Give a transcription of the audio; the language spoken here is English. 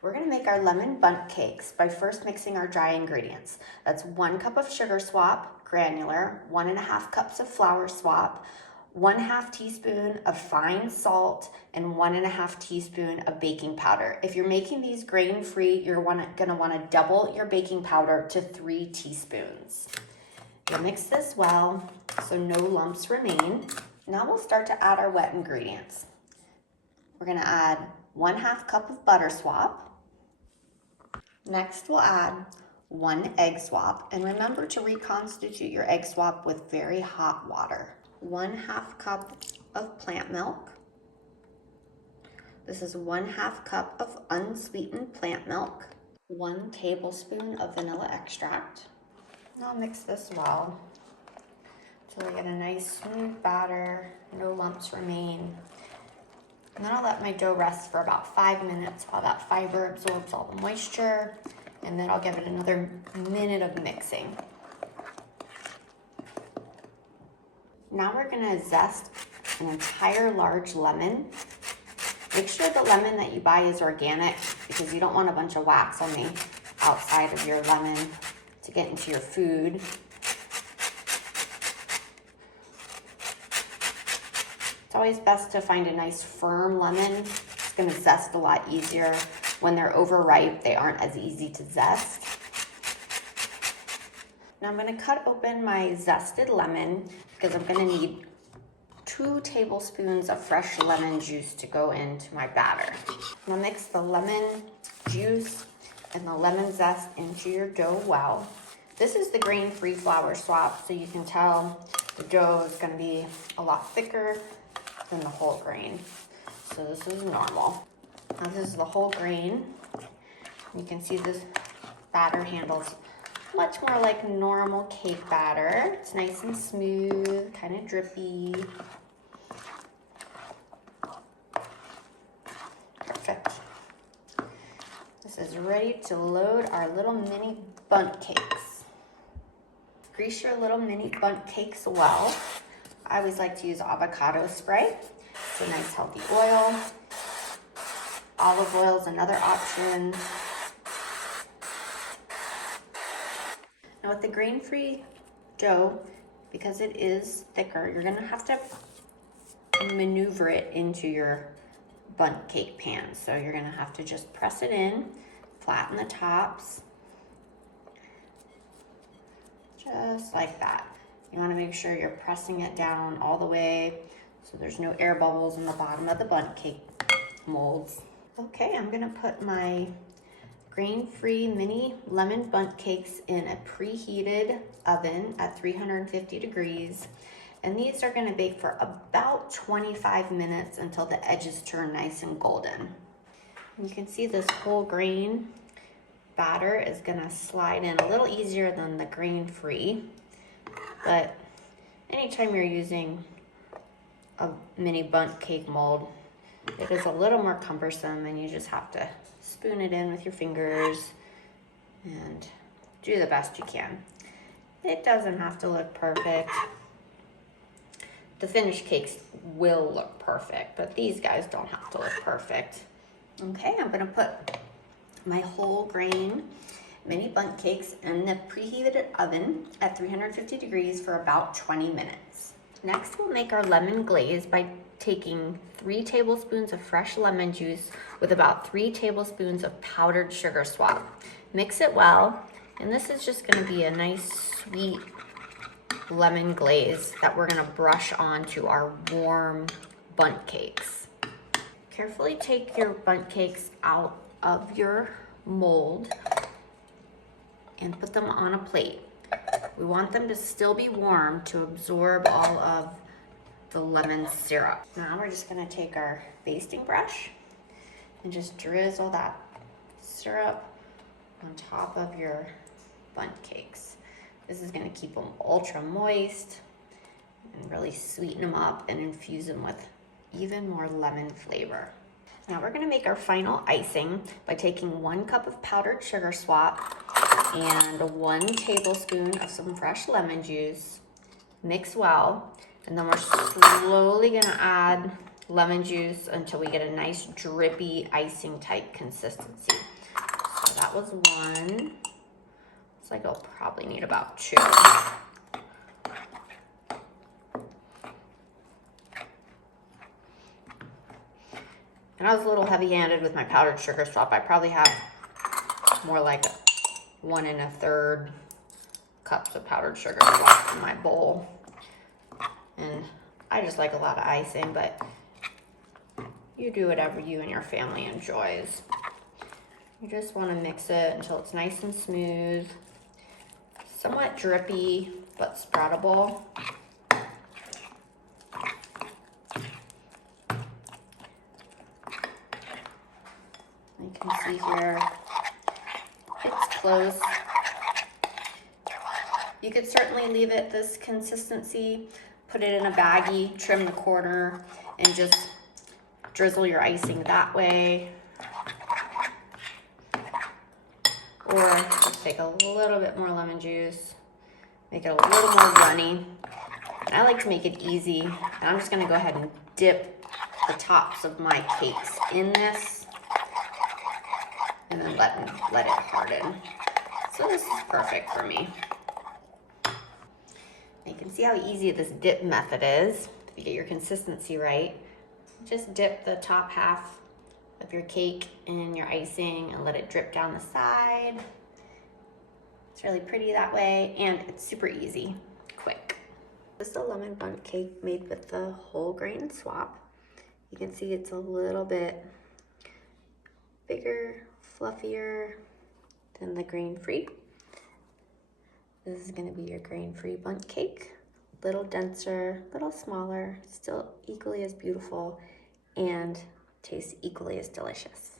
We're gonna make our lemon bundt cakes by first mixing our dry ingredients. That's 1 cup of sugar swap, granular, 1.5 cups of flour swap, 1/2 teaspoon of fine salt, and 1.5 teaspoon of baking powder. If you're making these grain-free, you're gonna wanna double your baking powder to 3 teaspoons. You'll mix this well so no lumps remain. Now we'll start to add our wet ingredients. We're gonna add 1/2 cup of butter swap. Next, we'll add 1 egg swap, and remember to reconstitute your egg swap with very hot water. 1/2 cup of plant milk. This is 1/2 cup of unsweetened plant milk. 1 tablespoon of vanilla extract. Now mix this well until we get a nice smooth batter, no lumps remain. And then I'll let my dough rest for about 5 minutes while that fiber absorbs all the moisture, and then I'll give it another minute of mixing. Now we're gonna zest an entire large lemon. Make sure the lemon that you buy is organic because you don't want a bunch of wax on the outside of your lemon to get into your food. It's always best to find a nice firm lemon. It's gonna zest a lot easier. When they're overripe, they aren't as easy to zest. Now I'm gonna cut open my zested lemon because I'm gonna need 2 tablespoons of fresh lemon juice to go into my batter. Now mix the lemon juice and the lemon zest into your dough well. This is the grain-free flour swap, so you can tell the dough is gonna be a lot thicker than the whole grain. So this is normal. Now this is the whole grain. You can see this batter handles much more like normal cake batter. It's nice and smooth, kind of drippy. Perfect. This is ready to load our little mini bundt cakes. Grease your little mini bundt cakes well. I always like to use avocado spray. It's a nice healthy oil. Olive oil is another option. Now with the grain-free dough, because it is thicker, you're gonna have to maneuver it into your bundt cake pan. So you're gonna have to just press it in, flatten the tops, just like that. You wanna make sure you're pressing it down all the way so there's no air bubbles in the bottom of the bundt cake molds. Okay, I'm gonna put my grain-free mini lemon bundt cakes in a preheated oven at 350 degrees. And these are gonna bake for about 25 minutes until the edges turn nice and golden. And you can see this whole grain batter is gonna slide in a little easier than the grain-free. But anytime you're using a mini bundt cake mold, it is a little more cumbersome and you just have to spoon it in with your fingers and do the best you can. It doesn't have to look perfect. The finished cakes will look perfect, but these guys don't have to look perfect. Okay, I'm gonna put my whole grain mini bundt cakes in the preheated oven at 350 degrees for about 20 minutes. Next, we'll make our lemon glaze by taking 3 tablespoons of fresh lemon juice with about 3 tablespoons of powdered sugar swap. Mix it well, and this is just gonna be a nice sweet lemon glaze that we're gonna brush onto our warm bundt cakes. Carefully take your bundt cakes out of your mold and put them on a plate. We want them to still be warm to absorb all of the lemon syrup. Now we're just gonna take our basting brush and just drizzle that syrup on top of your bundt cakes. This is gonna keep them ultra moist and really sweeten them up and infuse them with even more lemon flavor. Now we're gonna make our final icing by taking 1 cup of powdered sugar swap and 1 tablespoon of some fresh lemon juice. Mix well, and then we're slowly gonna add lemon juice until we get a nice drippy icing type consistency. So that was one. Looks like I'll probably need about 2. And I was a little heavy-handed with my powdered sugar swap. I probably have more like 1 1/3 cups of powdered sugar swap in my bowl. And I just like a lot of icing, but you do whatever you and your family enjoys. You just want to mix it until it's nice and smooth, somewhat drippy, but spreadable. You can see here, it's close. You could certainly leave it this consistency, put it in a baggie, trim the corner, and just drizzle your icing that way. Or just take a little bit more lemon juice, make it a little more runny. And I like to make it easy. And I'm just gonna go ahead and dip the tops of my cakes in this and then let it harden. So this is perfect for me. You can see how easy this dip method is. If you get your consistency right, just dip the top half of your cake in your icing and let it drip down the side. It's really pretty that way, and it's super easy, quick. This is a lemon bundt cake made with the whole grain swap. You can see it's a little bit bigger, fluffier than the grain-free. This is gonna be your grain-free bundt cake. Little denser, little smaller, still equally as beautiful, and tastes equally as delicious.